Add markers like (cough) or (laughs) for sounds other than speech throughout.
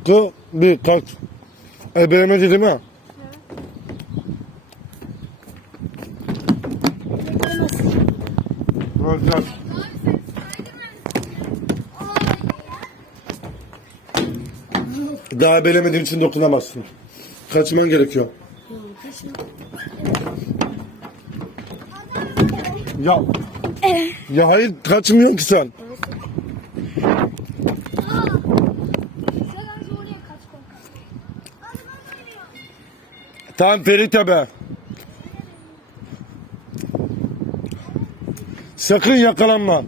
iki, bir, kalk. Ebelemedi değil mi? Göreceğiz. Daha ebelemediğin için dokunamazsın. Kaçman gerekiyor. Ya. Ya hayır kaçmıyorsun ki sen. Sen az oraya kaç korkak. Tamam Ferit abi. Sakın yakalanma.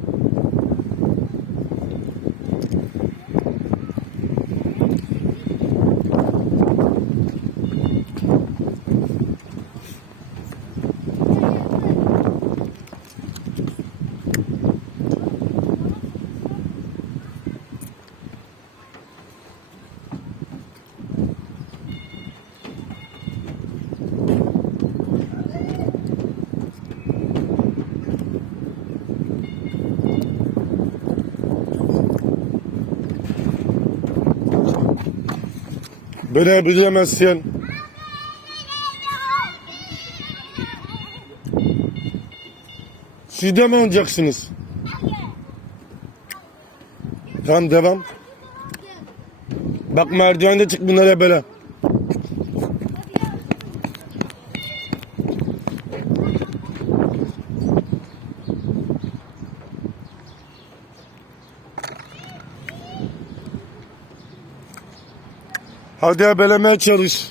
Beni bilemezsin. Siz de mi oynayacaksınız? Tamam devam. Bak merdivende çık bunlara böyle. Hadi ebelemeye çalış.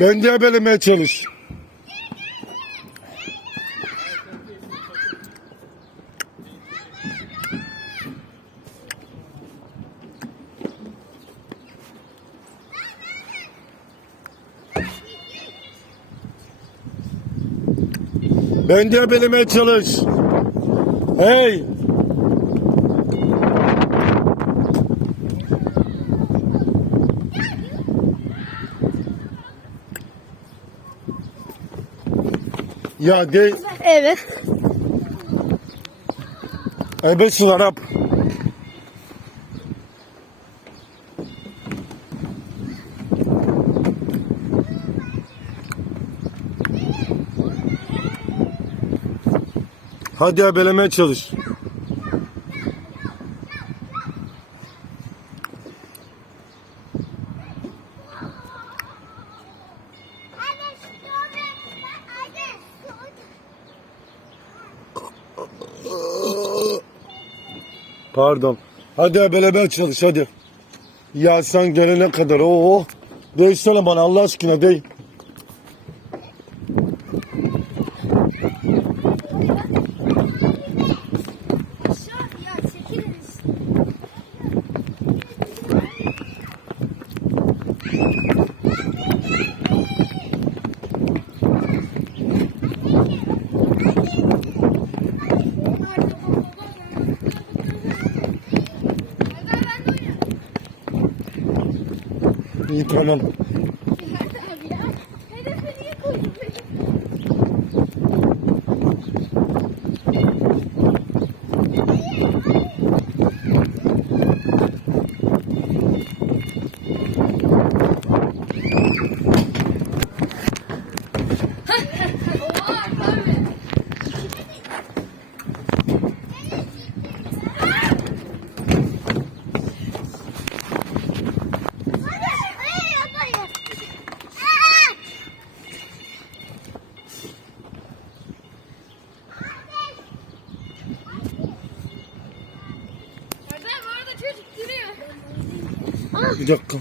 Ben de ebelemeye çalış. Ben de ebelemeye çalış. Hey! Ya de Evet. ebesin Arap. Hadi ebelemeye çalış. Pardon. Hadi ebelemeye çalış hadi. Ya sen gelene kadar o Değişsene bana Allah aşkına dey. İyi tamam. Dakika.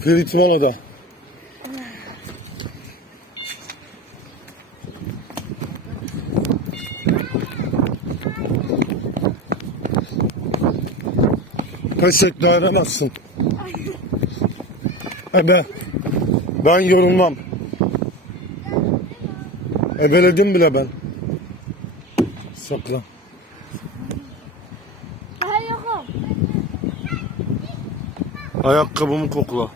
Ferit Mala'da. Pes et dayanamazsın. Ebe. Ben yorulmam. Ebeledim bile ben. Sakla. Ayakkabımı kokla.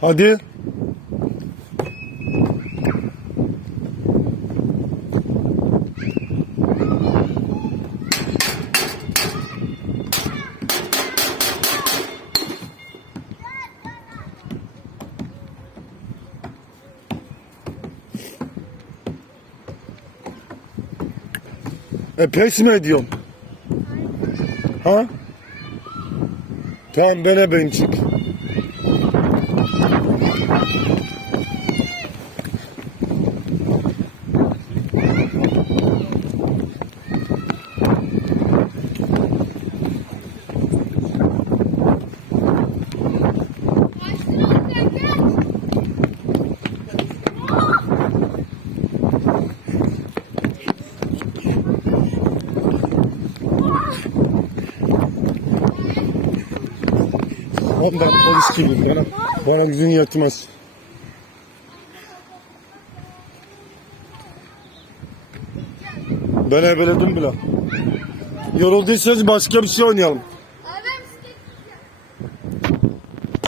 Hadi. Pes mi ediyorsun? Ha? Tamam bana ben çık. Oğlum ben polis gibiyim bana. Bana gücün yetmez. Ben ebeledim bile. Yorulduysanız başka bir şey oynayalım.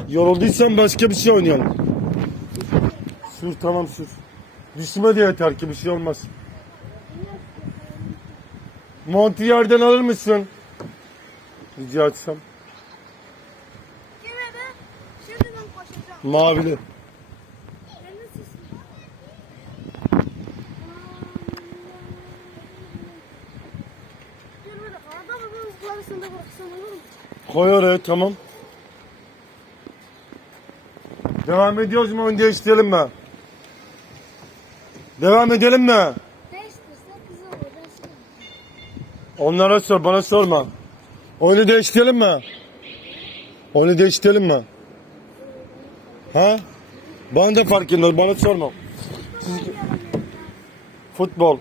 Yorulduysan başka bir şey oynayalım. Sür tamam sür. Düşme de yeter ki bir şey olmaz. Montu yerden alır mısın? Rica etsem. Yine de şimdi ben koşacağım. Mavili. Ben de siz. Dur bir dakika. Adamı bir ızgarasında bıraksan olur mu? Koy oraya tamam. Devam ediyoruz mu? Oyunu değiştirelim mi? Devam edelim mi? Onlara sor, bana sorma. Oyunu değiştirelim mi? Oyunu değiştirelim mi? Ha? Bana da fark etmez, bana sorma. Siz- Futbol.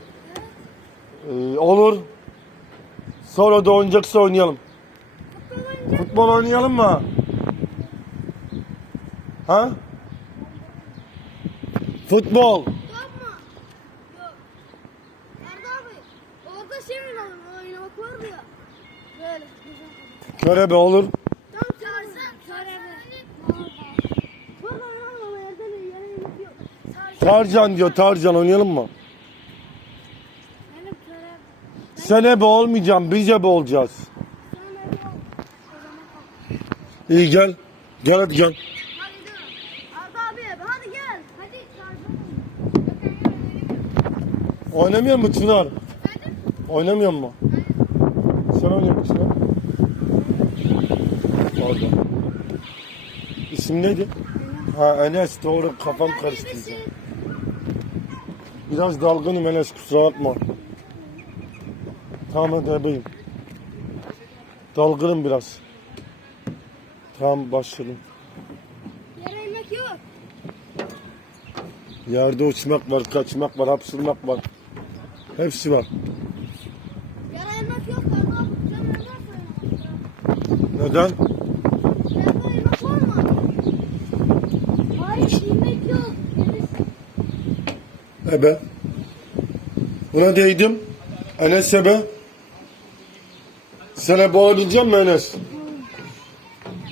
Ee, olur. Sonra da oynayacaksa oynayalım. Futbol oynayalım mı? Ha? Futbol. Yapma. Yok. Erdo abi. Orada şey oynayalım. Oynamak vardı ya. Böyle. Körebe olur. Tam tarzan. Körebe. Valla oynayalım ama yerden yere yemek yok. Tarcan diyor, Tarcan oynayalım mı? Sen ebe olmayacaksın, biz ebe olacağız. İyi gel. Gel hadi gel. Oynamıyor mu Çınar? Oynamıyor mu? Sen oynuyor musun Çınar? Orada. İsim neydi? Ha Enes doğru kafam karıştı. Biraz dalgınım Enes kusura bakma. Tamam hadi ebeyim. Dalgınım biraz. Tamam başladım. Yere inmek yok. Yerde uçmak var, kaçmak var, hapşırmak var. Hepsi var. Yere inmek yok. Neden? Yerde inmek var mı? Hayır inmek yok. Ebe. Buna değdim. Enes ebe. Ebe olabilecek misin Enes?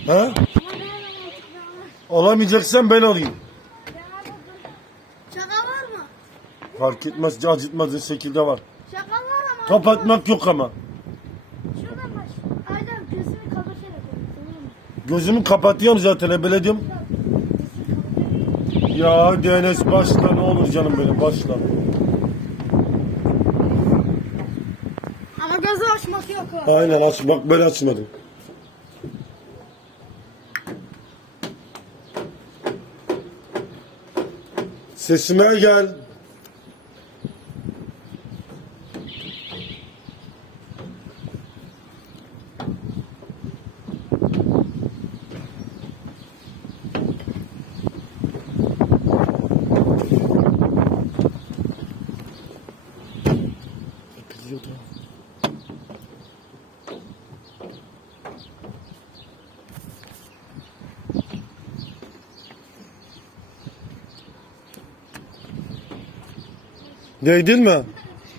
Ha? Olamayacaksan ben olayım. Şaka var mı? Fark etmez, acıtmaz şekilde var. Şaka var ama. Top atmak yok ama. Şuradan baş. Aydan gözünü kapatarak mı? Gözümü kapatıyorum zaten ebeledim. Ya Enes başla ne olur canım benim başla. Ama gözü açmak yok o. Aynen aç bak ben açmadım. Sesime gel. Değdin mi?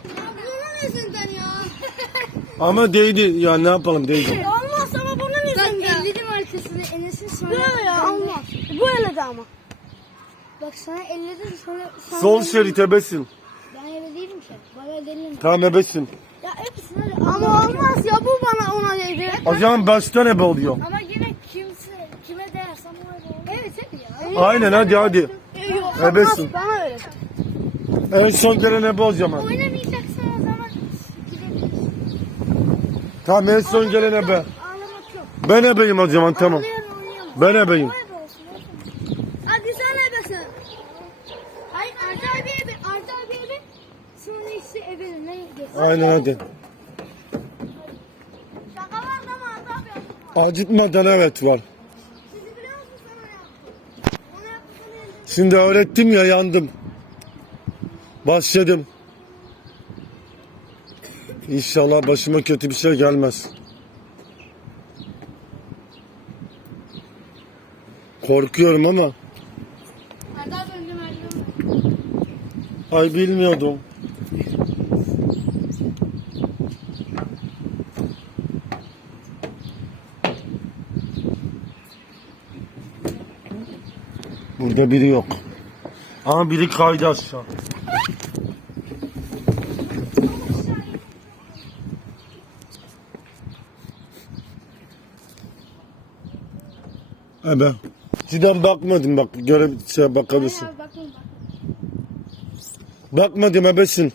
Bunun yüzünden ya. Ama değdi. Ya ne yapalım değdi. (laughs) Olmaz ama bunun yüzünden. Ben elledim arkasını Enes'in sonra. Böyle ya olmaz. Böyle de ama. Bak sana elledim sonra. sana Sol şerit ebesin. Ben öyle değilim ki. Bana edelim. Tamam ebesin. Ya hepsini öyle. Ama olmaz ya bu bana ona değdi. O zaman baştan ebe oluyor. Ama yine kimse kime değersem o öyle olur. Evet hadi ya. Aynen hadi hadi. Ebesin. Bana. En son gelen ebe olacağım ben. Oynamayacaksın o zaman gidebilirsin. Tamam en son gelen ebe. Ağlamak yok. Ben ebeyim o zaman tamam. Ağlayan. Ben ebeyim. O ebe olsun, olsun. Hadi sen ebesin. Hayır Arda abi ebe. Arda abi ebe. Sonra işte ebenin ne geçsin. Aynen hadi. Şaka var da mı Arda abi? Acıtmadan evet var. Sizi biliyor musun sana yaptım. Ona yaptım elde. Şimdi öğrettim ya yandım. Başladım. İnşallah başıma kötü bir şey gelmez. Korkuyorum ama ay bilmiyordum. Burada biri yok. Ama biri kaydı aşağı. Ebe. Cidden bakmadım bak göre şey bakabilirsin. Hayır abi bakın bak. Bakmadım ebesin.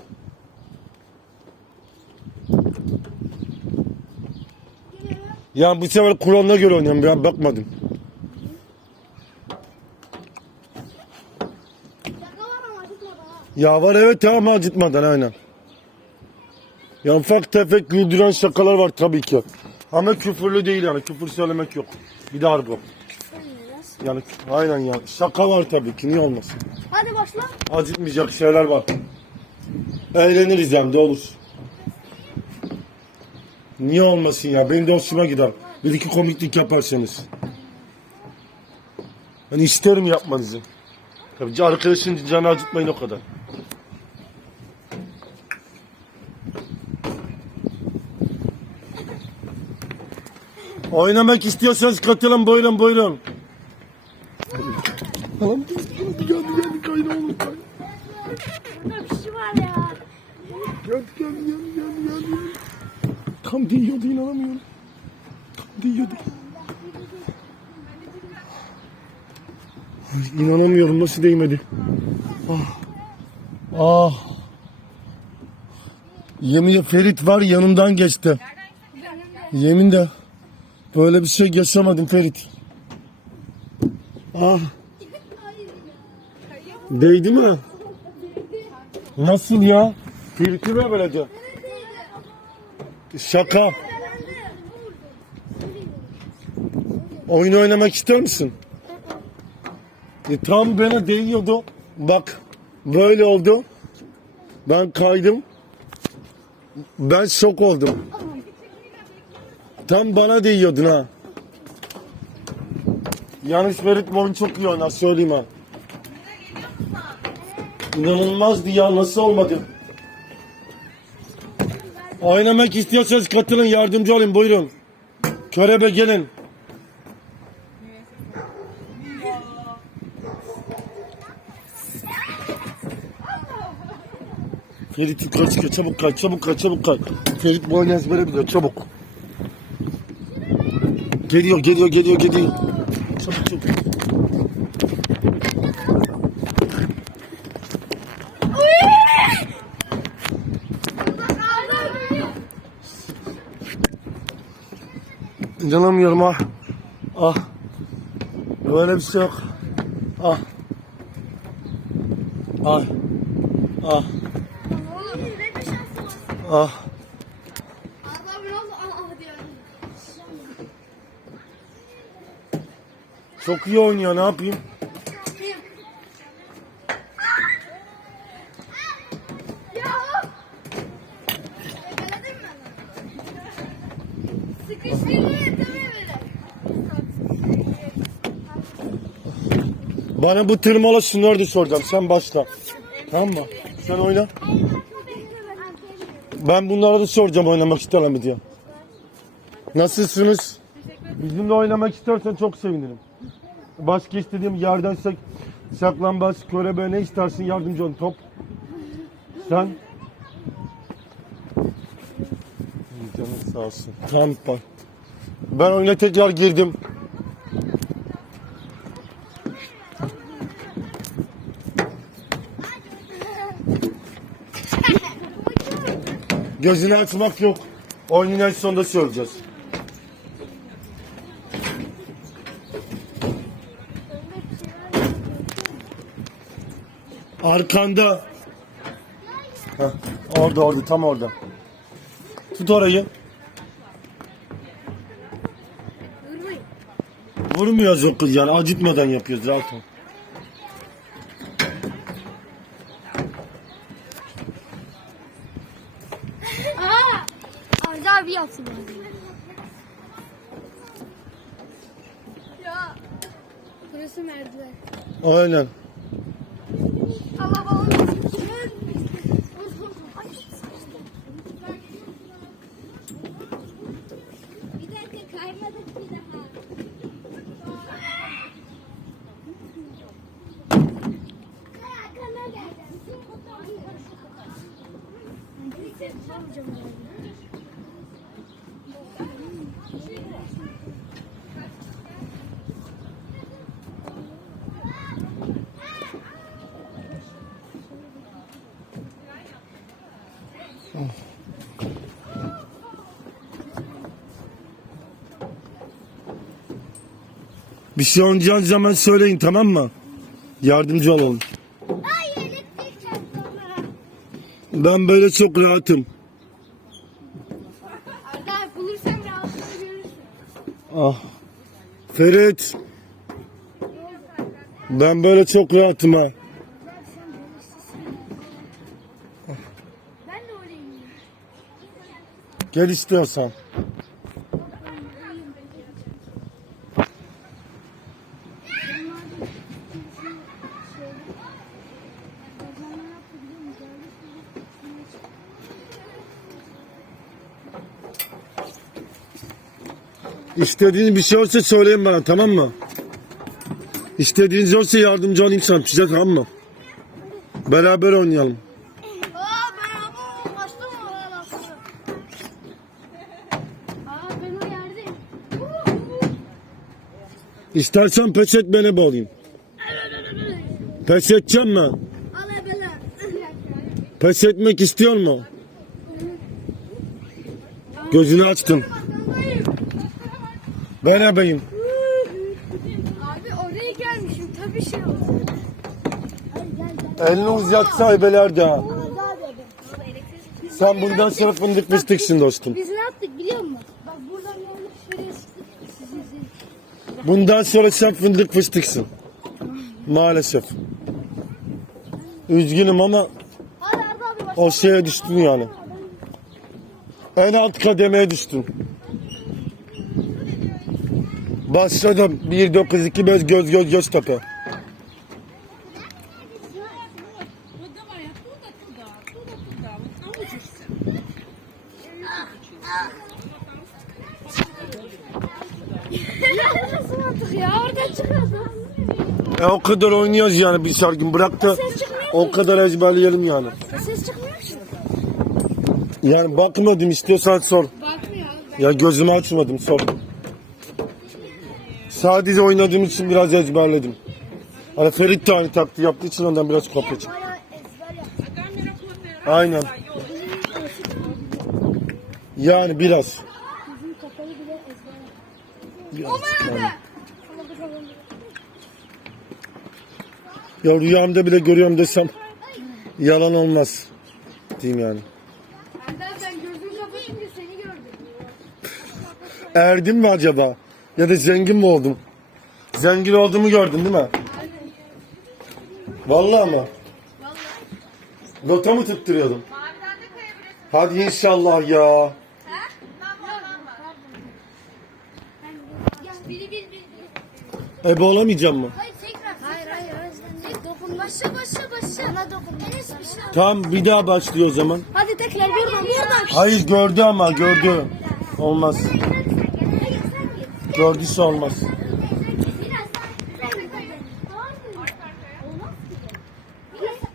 Ya bu sefer Kur'an'ına göre oynuyorum ben bakmadım. Şaka var ama acıtmadan ha. Ya var evet ama acıtmadan aynen. Ya ufak tefek güldüren şakalar var tabii ki. Ama küfürlü değil yani küfür söylemek yok. Bir de argo. Yani aynen ya. Şaka var tabii ki niye olmasın. Hadi başla. Acıtmayacak şeyler var. Eğleniriz hem de olur. Niye olmasın ya? Benim de hoşuma gider. Bir iki komiklik yaparsanız. Ben isterim yapmanızı. Tabii arkadaşın canı acıtmayın o kadar. Oynamak istiyorsanız katılın buyurun buyurun. Tamam geldi geldi kaydı oğlum kaydı. Burada bir şey var ya. Geldi geldi geldi geldi geldi. geldi. Tam değiyordu inanamıyorum. Tam değiyordu. Ay, İnanamıyorum nasıl değmedi. Ah. Ah. Yemin Ferit var yanımdan geçti. Yemin de böyle bir şey yaşamadım Ferit. Ah. Değdi mi? Nasıl ya? Mi böylece? Şaka. Oyun oynamak ister misin? E, tam bana değiyordu. Bak böyle oldu. Ben kaydım. Ben şok oldum. Tam bana değiyordun ha. Yanlış Ferit oyun çok iyi oynar söyleyeyim ha. İnanılmazdı ya nasıl olmadı? Oynamak istiyorsanız katılın yardımcı olun buyurun. Körebe gelin. Ferit yukarı çıkıyor çabuk kay çabuk kay çabuk kay. Ferit bu oyunu ezbere biliyor çabuk. Geliyor geliyor geliyor geliyor. Çabuk çabuk. İnanamıyorum ah. Ah. Böyle bir şey yok. Ah. Ah. Ah. Oğlum ne bir şansı var. Ah. Arda abi ne oldu? Al al hadi ya. Çok iyi oynuyor ne yapayım? Bana bu tırmala da soracağım. Sen başla. Tamam mı? Sen oyna. Ben bunlara da soracağım oynamak isterler mi diye. Nasılsınız? Bizimle oynamak istersen çok sevinirim. Başka istediğim yerden sak saklambaç, körebe ne istersin yardımcı ol. Top. Sen? Canın sağ olsun. Bak. Ben oyuna tekrar girdim. Gözünü açmak yok. Oyunun en sonunda söyleyeceğiz. Arkanda. Heh, orada orada tam orada. Tut orayı. Vurmuyoruz yok kız yani acıtmadan yapıyoruz rahat ol. Aa! Arda abi yaptı bana. Ya. Burası merdiven. Aynen. Bir şey oynayacağınız zaman söyleyin tamam mı? Yardımcı olalım. Ben böyle çok rahatım. Ah. Ferit. Ben böyle çok rahatım ha. Ben de oraya ineyim. Gel istiyorsan. İstediğin bir şey olsa söyleyin bana tamam mı? İstediğiniz olsa yardımcı olayım sana size tamam mı? Beraber oynayalım. Aa ben ama kaçtım oraya lafı. Aa ben o yerdeyim. İstersen pes et beni bağlayayım. Pes edeceğim mi? Pes etmek istiyor mu? Gözünü açtın. Ben ebeyim. Abi oraya gelmişim tabii şey oldu. Hadi gel gel. Elini uzatsa ebeler de. ha. Arda abi. Sen bundan sonra fındık fıstıksın dostum. Biz ne yaptık biliyor musun? Bak buradan geldik şuraya sıktık. Sizi sizi. Bundan sonra sen fındık fıstıksın. Maalesef. Üzgünüm ama o şeye düştün yani. En alt kademeye düştün. Başladım. 1 9 2 5 göz göz göz tepe. kadar oynuyoruz yani bir gün bırak da o kadar ezberleyelim yani. Yani bakmadım istiyorsan sor. Ya gözümü açmadım sor. Sadece oynadığım için biraz ezberledim. Hani Ferit de aynı taktiği yaptığı için ondan biraz kopya çıktı. Aynen. Yani biraz. Bizim kafalı Ya rüyamda bile görüyorum desem yalan olmaz. Diyeyim yani. Erdem ben gözümü kapatınca seni gördüm. Erdim mi acaba? Ya da zengin mi oldum? Zengin olduğumu gördün değil mi? Vallahi mı? Nota mı tutturuyordum? Hadi inşallah ya. Bir bir. Ebe olamayacağım mı? Tamam bir daha başlıyor o zaman. Hadi tekrar buradan buradan. Hayır gördü ama gördü. Olmaz. Gördüyse olmaz.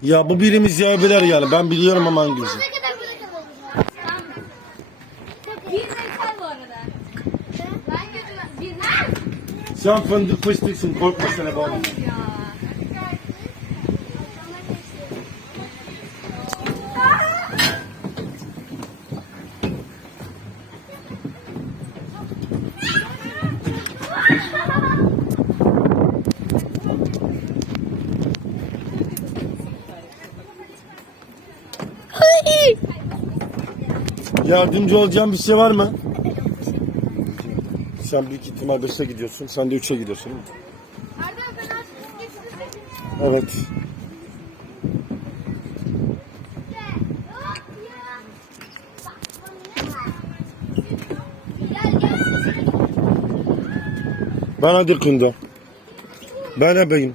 Ya bu birimiz yapabilir yani. Ben biliyorum ama hangisi. Sen fındık fıstıksın korkma sana bağlı. Yardımcı olacağım bir şey var mı? Sen büyük ihtimal 5'e gidiyorsun. Sen de 3'e gidiyorsun. Evet. Bana dökündü. Ben ebeyim.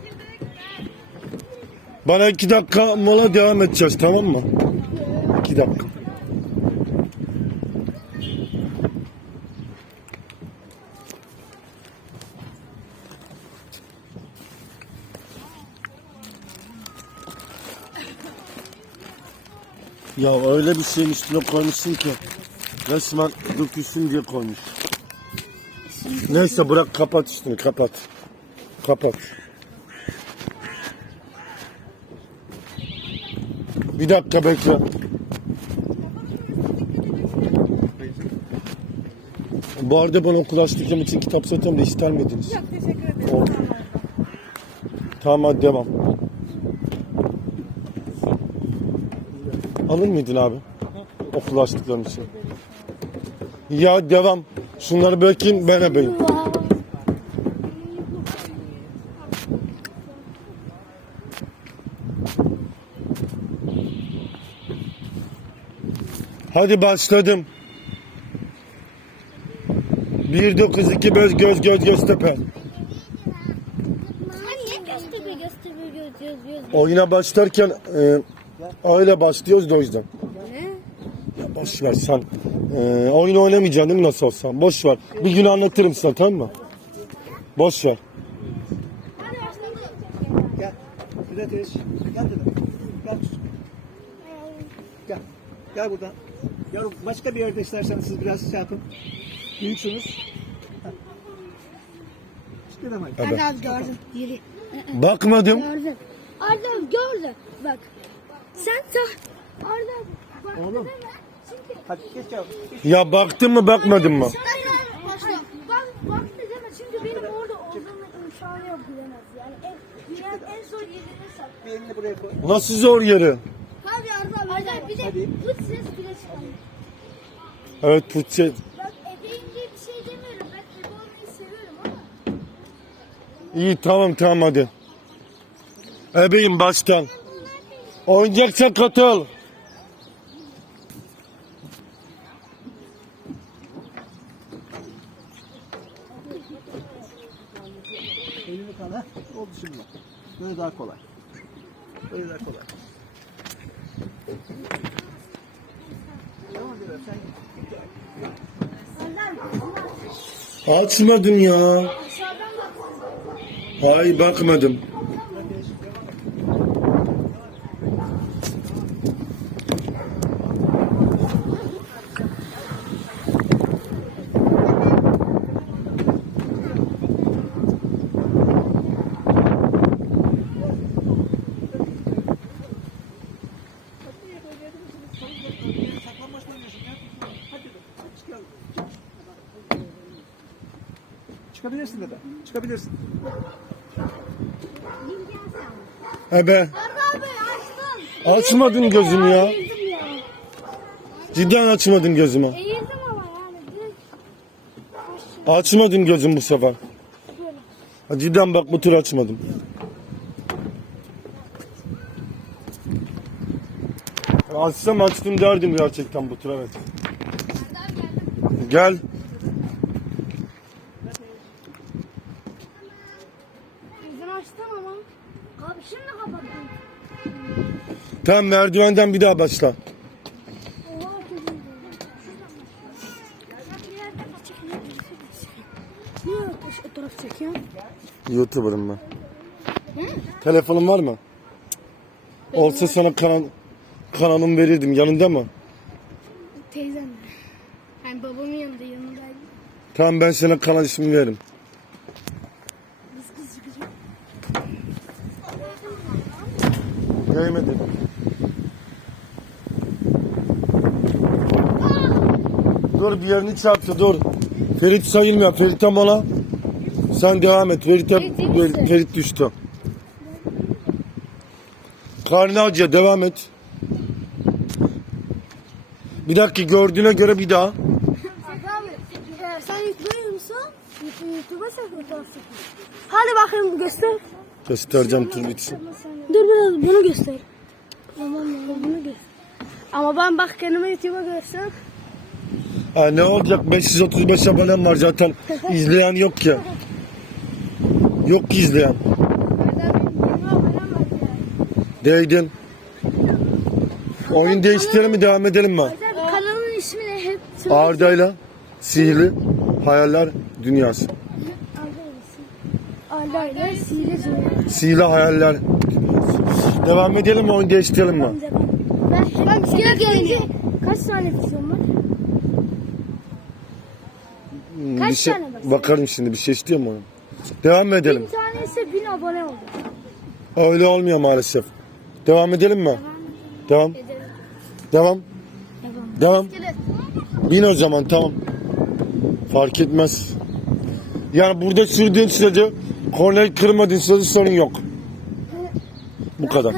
Bana iki dakika mola devam edeceğiz tamam mı? İki dakika. Ya öyle bir şeyin üstüne koymuşsun ki resmen dökülsün diye koymuş. Neyse bırak kapat üstünü kapat. Kapat. Bir dakika bekle. Bu arada bana okul için kitap satıyorum da ister miydiniz? Yok teşekkür ederim. Oldu. Tamam hadi devam. Alır mıydın abi? Okul açtıklarım için. Ya devam. Şunları bırakayım ben ebeyim. Hadi başladım. 1 9 2 5 göz göz göz göz. Oyuna başlarken e, öyle başlıyoruz da o yüzden. Ya boş ver sen. E, oyun oynamayacaksın değil mi nasıl olsa? Boş ver. Bir gün anlatırım sana tamam mı? Boş ver. Gel. Bir ateş. Gel dedim. Gel. Gel. Gel buradan. Ya başka bir yerde isterseniz siz biraz şey yapın. Büyüksünüz. Çıkın. Arda abi gördüm. Yürü. Bakmadım. Gördüm. Arda abi gördü. Bak. Sen sah. Arda abi. Bak. Oğlum. Çünkü. Hadi geç yavrum. Ya baktın mı bakmadın mı? Hayır hayır. Hayır. Bak, bak da deme çünkü benim orada olduğumu imkanı yok bilemez. Yani en, dünyanın en zor yerine sak. Bir elini buraya koy. Nasıl zor yeri? Hadi Arda abi. Arda bir de Hadi. bu ses bile çıkamıyor. Evet Putçe. Bak ebeyim diye bir şey demiyorum. Ben ebe olmayı seviyorum ama. İyi tamam tamam hadi. Ebeyim baştan. Oynayacaksan katıl. Elini kana. Oldu şimdi. Böyle daha kolay. Böyle daha kolay. Açmadım ya. Hayır bakmadım. saklanmaç mı oynuyorsun ya? Hadi hadi çık yavrum. Çıkabilirsin dede. Çıkabilirsin. Ebe. Açmadın gözümü ya. Cidden açmadın gözümü. Açmadın gözüm bu sefer. Cidden bak bu tur açmadım. Açsam açtım derdim gerçekten bu tur evet. Gel. Tamam merdivenden bir daha başla. YouTuber'ım ben. Telefonun var mı? Olsa sana kanal, kanalımı verirdim. Yanında mı? Teyzem. Yani babamın yanında yanındaydı. Tamam ben sana kanal ismini veririm. Değmedi. Dur bir yerini çarptı dur. Ferit sayılmıyor. Ferit'e mola. Sen devam et. Ferit'e Ferit? Ferit, düştü. Karnı acıyor. Devam et. Bir dakika gördüğüne göre bir daha. Sen YouTube'a musun? YouTube'a sen. Hadi bakayım göster. Göstereceğim tur bitsin. Dur biraz bunu göster. Tamam bunu göster. Ama ben bak kendime YouTube'a görsem. Ha, ne olacak? 535 abonem var zaten. İzleyen yok ki. Yok ki izleyen. Değdin. Oyun değiştirelim mi devam edelim mi? Kanalın ismi ne hep Arda'yla Sihirli Hayaller Dünyası. Arda ile Sihirli Dünya. Sihirli Hayaller Dünyası. Devam edelim mi oyun değiştirelim mi? Ben, ben gelince kaç tane vizyon var? Hmm, Kaç bir şey, tane bakarım şimdi bir şey istiyor mu? Devam mı edelim? Bir tane ise bin abone oldu. Öyle olmuyor maalesef. Devam edelim mi? Devam. Edelim. Devam. Devam. Devam. Bin o zaman tamam. Fark etmez. Yani burada sürdüğün sürece korneri kırmadığın sürece sorun yok. Bu kadar.